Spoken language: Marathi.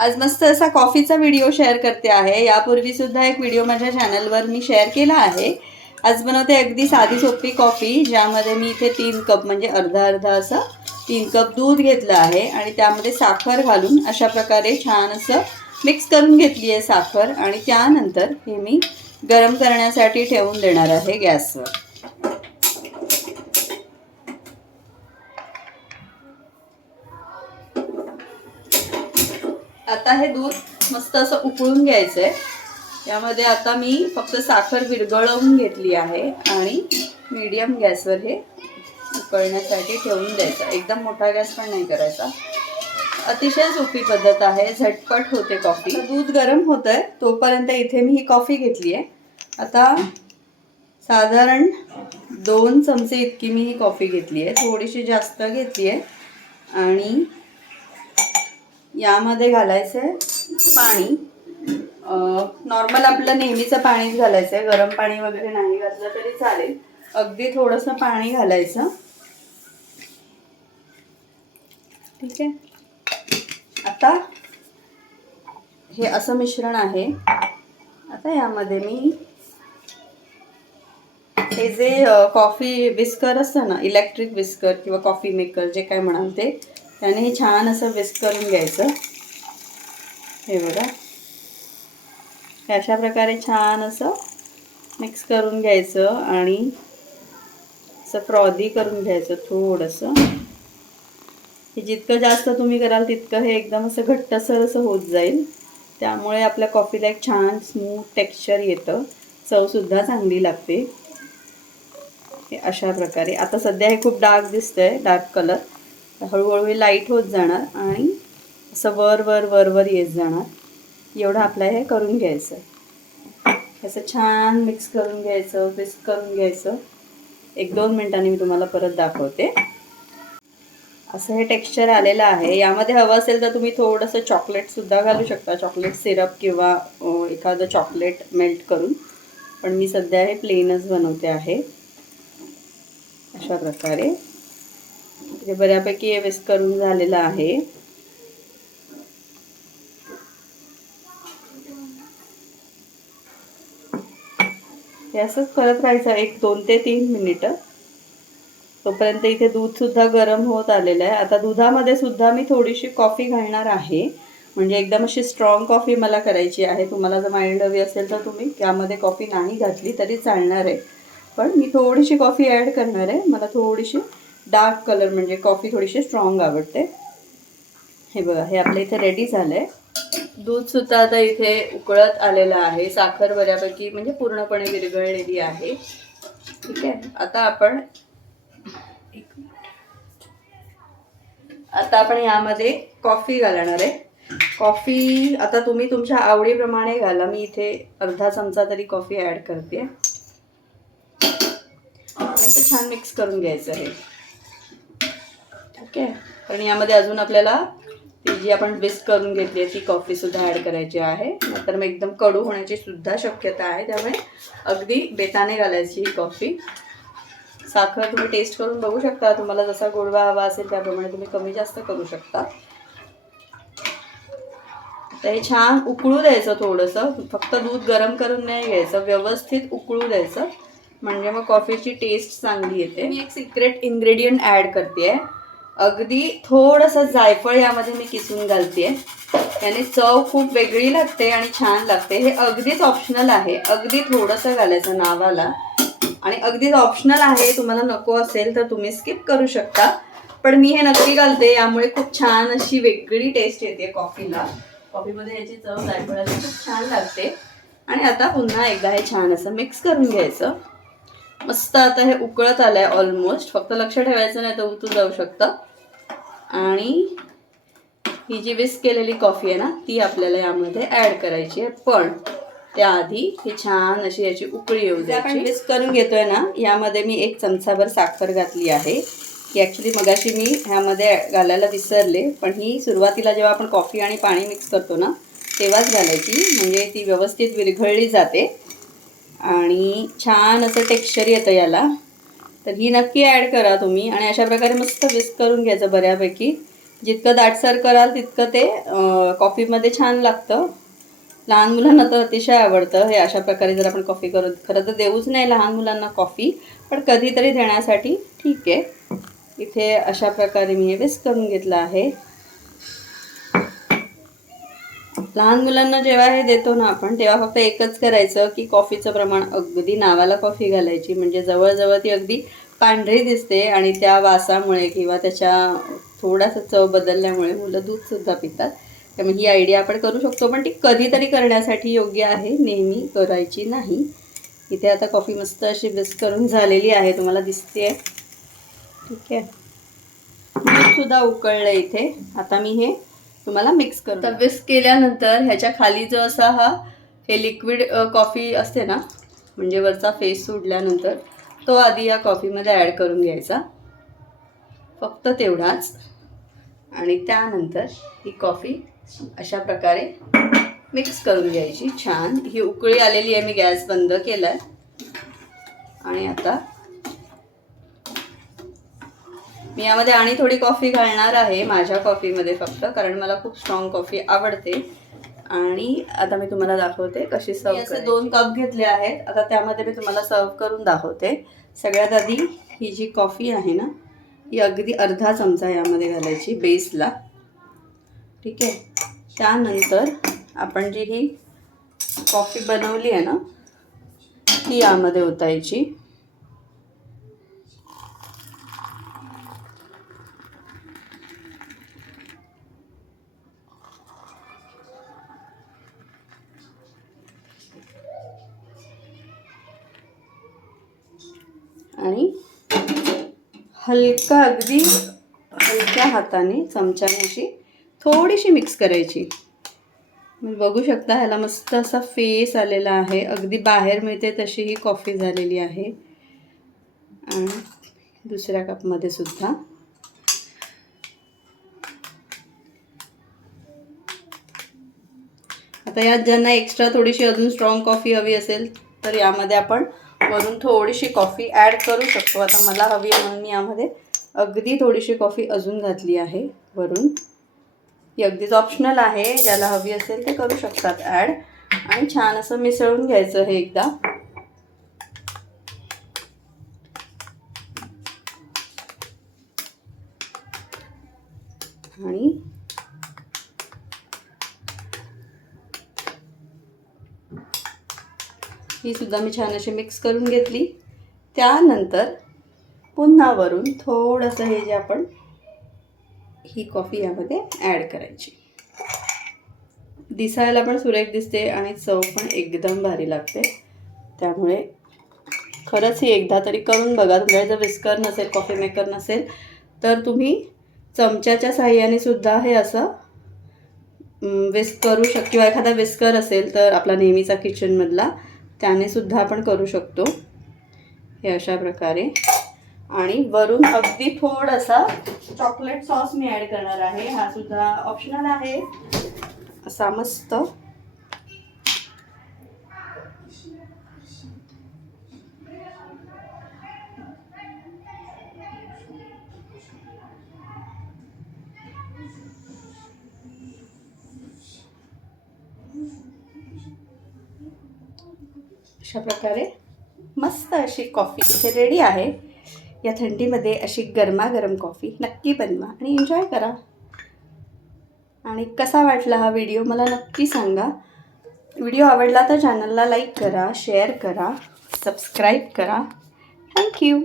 आज मस्त असा कॉफीचा व्हिडिओ शेअर करते आहे. यापूर्वी सुद्धा एक व्हिडिओ माझ्या चॅनलवर मी शेअर केला आहे. आज बनवते अगदी साधी सोपी कॉफी ज्यामध्ये मी इथे तीन कप म्हणजे अर्धा अर्धा असं तीन कप दूध घेतलं आहे आणि त्यामध्ये साखर घालून अशा प्रकारे छान असं मिक्स करून घेतली आहे साखर आणि त्यानंतर हे मी गरम करण्यासाठी ठेवून देणार आहे गॅसवर आता हे दूध मस्त असं उकळून घ्यायचं आहे यामध्ये आता मी फक्त साखर विरघळवून घेतली आहे आणि मीडियम गॅसवर हे उकळण्यासाठी ठेवून द्यायचं. एकदम मोठा गॅस पण नाही करायचा. अतिशय सोपी पद्धत आहे. झटपट होते कॉफी दूध गरम होतं आहे तोपर्यंत इथे मी ही कॉफी घेतली आहे. आता साधारण दोन चमचे इतकी मी ही कॉफी घेतली आहे. थोडीशी जास्त घेतली आहे. आणि यामध्ये घालायचं आहे पाणी नॉर्मल आपलं नेहमीचं पाणीच घालायचं आहे गरम पाणी वगैरे नाही घातलं तरी चालेल. अगदी थोडंसं पाणी घालायचं. ठीक आहे? आता हे असं मिश्रण आहे. आता यामध्ये मी हे जे कॉफी विस्कर असतं ना इलेक्ट्रिक विस्कर किंवा कॉफी मेकर जे काय म्हणाल ते त्याने हे छान असं वेस्ट करून घ्यायचं. हे बघा. अशा प्रकारे छान असं मिक्स करून घ्यायचं आणि असं फ्रॉदी करून घ्यायचं थोडंसं. हे जितकं जास्त तुम्ही कराल तितकं हे एकदम असं घट्टसर असं होत जाईल. त्यामुळे आपल्या कॉफीला एक छान स्मूथ टेक्स्चर येतं. चवसुद्धा चांगली लागते. हे अशा प्रकारे. आता सध्या हे खूप डार्क दिसतं आहे डार्क कलर हळूहळू हे लाइट होत जाणार आणि असं वर वर वर वर येत जाणार. एवढं आपलं हे करून घ्यायचं. असं छान मिक्स करून घ्यायचं मिक्स करून घ्यायचं. एक दोन मिनटांनी मी तुम्हाला परत दाखवते. असं हे टेक्स्चर आलेलं आहे. यामध्ये हवं असेल तर तुम्ही थोडंसं चॉकलेटसुद्धा घालू शकता. चॉकलेट सिरप किंवा एखादं चॉकलेट मेल्ट करून. पण मी सध्या हे प्लेनच बनवते आहे. अशा प्रकारे. म्हणजे बऱ्यापैकी एवेस्ट करून झालेलं आहे. हे असंच करत राहायचं एक दोन ते तीन मिनिटं. तोपर्यंत इथे दूधसुद्धा गरम होत आलेलं आहे. आता दुधामध्ये सुद्धा मी थोडीशी कॉफी घालणार आहे. म्हणजे एकदम अशी स्ट्रॉंग कॉफी मला करायची आहे. तुम्हाला जर माइल्ड हवी असेल तर तुम्ही त्यामध्ये कॉफी नाही घातली तरी चालणार आहे. पण मी थोडीशी कॉफी ॲड करणार आहे. मला थोडीशी डार्क कलर म्हणजे कॉफी थोडीशी स्ट्रॉंग आवडते. हे बघा हे आपल्या इथे रेडी झालं आहे दूधसुद्धा आता इथे उकळत आलेलं आहे. साखर बऱ्यापैकी म्हणजे पूर्णपणे विरघळलेली आहे. ठीक आहे आता आपण आता आपण यामध्ये कॉफी घालणार आहे. कॉफी आता तुम्ही तुमच्या आवडीप्रमाणे घाला. मी इथे अर्धा चमचा तरी कॉफी ॲड करते. आणि ते छान मिक्स करून घ्यायचं आहे. ठीक आहे पण यामध्ये अजून आपल्याला ती जी आपण विस्क करून घेतली आहे ती कॉफीसुद्धा ॲड करायची आहे. नंतर मग एकदम कडू होण्याची सुद्धा शक्यता आहे. त्यामुळे अगदी बेताने घालायची ही कॉफी साखर तुम्ही टेस्ट करून बघू शकता. तुम्हाला जसा गोडवा हवा असेल त्याप्रमाणे तुम्ही कमी जास्त करू शकता. तर हे छान उकळू द्यायचं थोडंसं. फक्त दूध गरम करून नाही घ्यायचं. व्यवस्थित उकळू द्यायचं. म्हणजे मग कॉफीची टेस्ट चांगली येते. मी एक सिक्रेट इन्ग्रेडियंट ॲड करते आहे अगदी थोडंसं जायफळ यामध्ये मी किसून घालते याने चव खूप वेगळी लागते आणि छान लागते. हे अगदीच ऑप्शनल आहे. अगदी थोडंसं घालायचं नावाला. आणि अगदीच ऑप्शनल आहे तुम्हाला नको असेल तर तुम्ही स्किप करू शकता. पण मी हे नक्की घालते यामुळे खूप छान अशी वेगळी टेस्ट येते कॉफीला कॉफीमध्ये याची चव जायफळाची खूप छान लागते. आणि आता पुन्हा एकदा हे छान असं मिक्स करून घ्यायचं. मस्त आता हे उकळत आलं आहे ऑलमोस्ट फक्त लक्ष ठेवायचं नाही तर उतू जाऊ शकतं. आणि ही जी विस्क केलेली कॉफी आहे ना ती आपल्याला यामध्ये ॲड करायची आहे. पण त्याआधी ही छान अशी याची उकळी येऊ द्या आपण विस्क करून घेतोय ना यामध्ये मी एक चमचाभर साखर घातली आहे. ही ॲक्च्युली मगाशी मी ह्यामध्ये घालायला विसरले पण ही सुरुवातीला जेव्हा आपण कॉफी आणि पाणी मिक्स करतो ना तेव्हाच घालायची. म्हणजे ती व्यवस्थित विरघळली जाते. आणि छान असं टेक्स्चर येतं याला. तर ही नक्की ॲड करा तुम्ही. आणि अशा प्रकारे मस्त विस्क करून घ्यायचं बऱ्यापैकी. जितकं दाटसर कराल तितकं ते कॉफीमध्ये छान लागतं. लहान मुलांना तर अतिशय आवडतं. हे अशा प्रकारे जर आपण कॉफी करू खरं तर देऊच नाही लहान मुलांना कॉफी पण कधीतरी देण्यासाठी ठीक आहे. इथे अशा प्रकारे मी हे विस्क करून घेतलं आहे. लहान मुलांना जेव्हा हे देतो ना आपण तेव्हा फक्त एकच करायचं की कॉफीचं प्रमाण अगदी नावाला कॉफी घालायची. म्हणजे जवळजवळ ती अगदी पांढरी दिसते आणि त्या वासामुळे किंवा त्याच्या थोडासा चव बदलल्यामुळे मुलं दूधसुद्धा पितात. त्यामुळे ही आयडिया आपण करू शकतो. पण ती कधीतरी करण्यासाठी योग्य आहे नेहमी करायची नाही. इथे आता कॉफी मस्त अशी बेस्ट करून झालेली आहे तुम्हाला दिसते ठीक आहे. दूधसुद्धा उकळलं इथे. आता मी हे तुम्हाला मिक्स करून तर विस्क केल्यानंतर ह्याच्या खाली जो असा हा हे लिक्विड कॉफी असते ना म्हणजे वरचा फेस सुटल्यानंतर तो आधी या कॉफीमध्ये ॲड करून घ्यायचा. फक्त तेवढाच. आणि त्यानंतर ही कॉफी अशा प्रकारे मिक्स करून घ्यायची. छान. ही उकळी आलेली आहे मी गॅस बंद केला आहे आणि आता मी यामध्ये आणि थोडी कॉफी घालणार आहे माझ्या कॉफीमध्ये फक्त कारण मला खूप स्ट्रॉंग कॉफी आवडते. आणि आता मी तुम्हाला दाखवते कशी सर्व असे दोन कप घेतले आहेत. आता त्यामध्ये मी तुम्हाला सर्व करून दाखवते. सगळ्यात आधी ही जी कॉफी आहे ना ही अगदी अर्धा चमचा यामध्ये घालायची बेसला ठीक आहे? त्यानंतर आपण जी ही कॉफी बनवली आहे ना ती यामध्ये ओतायची. आणि हलका अगदी हलक्या हाताने चमच्याने अशी थोडीशी मिक्स करायची. बघू शकता ह्याला मस्त असा फेस आलेला आहे. अगदी बाहेर मिळते तशी ही कॉफी झालेली आहे. आणि दुसऱ्या कपमध्ये सुद्धा. आता यात ज्यांना एक्स्ट्रा थोडीशी अजून स्ट्रॉंग कॉफी हवी असेल तर यामध्ये आपण वरून थोडीशी कॉफी ॲड करू शकतो. आता मला हवी आहे म्हणून मी यामध्ये अगदी थोडीशी कॉफी अजून घातली आहे वरून. ही अगदीच ऑप्शनल आहे. ज्याला हवी असेल ते करू शकतात ॲड. आणि छान असं मिसळून घ्यायचं हे एकदा आणि ही सुद्धा मी छान अशी मिक्स करून घेतली. त्यानंतर पुन्हा वरून थोडंसं हे जे आपण ही कॉफी यामध्ये ॲड करायची. दिसायला पण सुरेख दिसते आणि चव पण एकदम भारी लागते. त्यामुळे खरंच ही एकदा तरी करून बघा. तुमच्याकडे जर विस्कर नसेल कॉफी मेकर नसेल तर तुम्ही चमच्याच्या साह्याने सुद्धा हे असं विस्क करू शक किंवा एखादा विस्कर असेल तर आपला नेहमीचा किचनमधला त्याने सुद्धा आपण करू शकतो. हे अशा प्रकारे. आणि वरून अगदी थोडासा चॉकलेट सॉस मी ॲड करणार आहे. हा सुद्धा ऑप्शनल आहे. असा मस्त अशा प्रकारे मस्त अशी कॉफी इथे रेडी आहे. या थंडीमध्ये अशी गरमागरम कॉफी नक्की बनवा आणि एन्जॉय करा. आणि कसा वाटला हा व्हिडिओ मला नक्की सांगा. व्हिडिओ आवडला तर चॅनलला लाईक करा शेअर करा सबस्क्राईब करा. थँक्यू